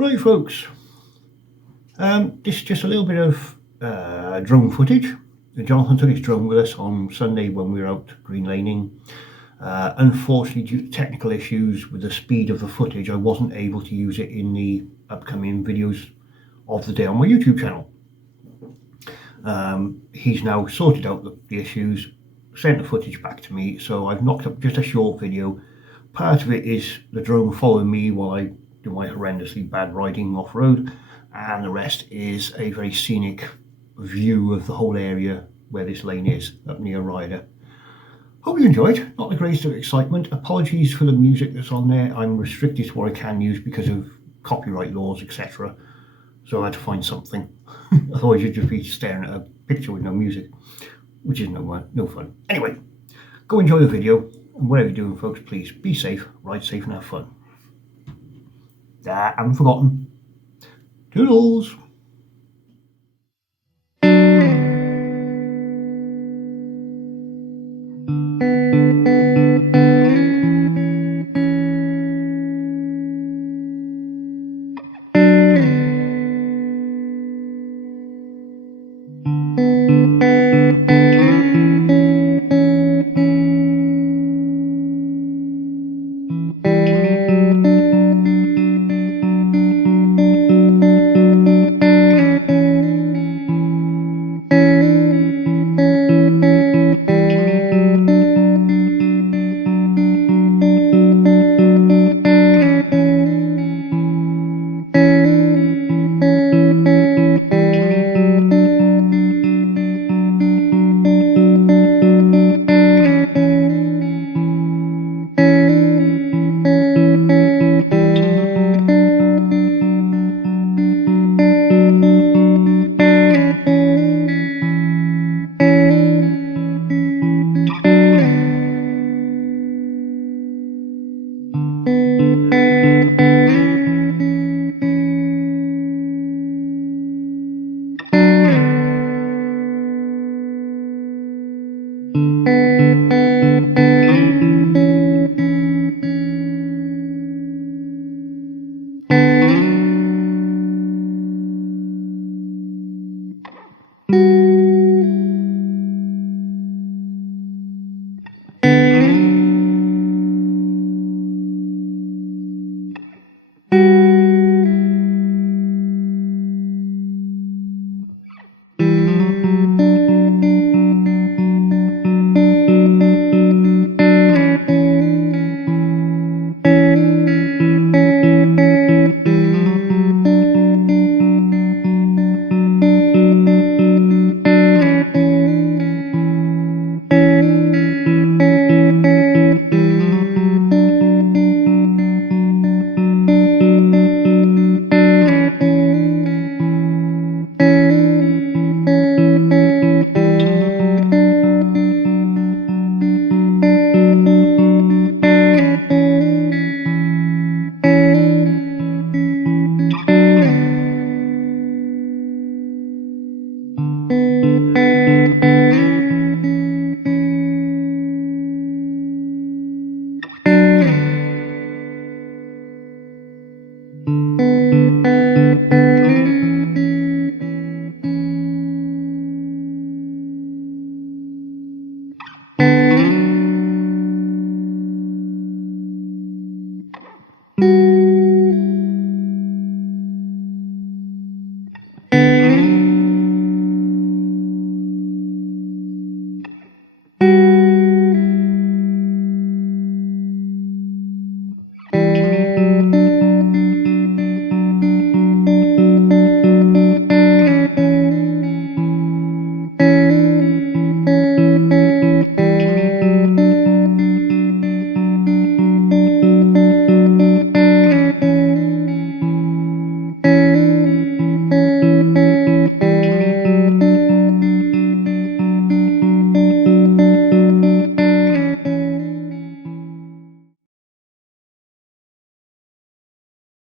Right folks, this is just a little bit of drone footage. Jonathan took his drone with us on Sunday when we were out green laning. Unfortunately, due to technical issues with the speed of the footage, I wasn't able to use it in the upcoming videos of the day on my YouTube channel. He's now sorted out the issues, sent the footage back to me, so I've knocked up just a short video. Part of it is the drone following me while I do my horrendously bad riding off-road, and the rest is a very scenic view of the whole area where this lane is, up near Rhyader. Hope you enjoyed. Not the greatest of excitement. Apologies for the music that's on there. I'm restricted to what I can use because of copyright laws, etc. So I had to find something. Otherwise you'd just be staring at a picture with no music, which is no fun. Anyway, go enjoy the video, and whatever you're doing folks, please be safe, ride safe and have fun. I haven't forgotten. Toodles!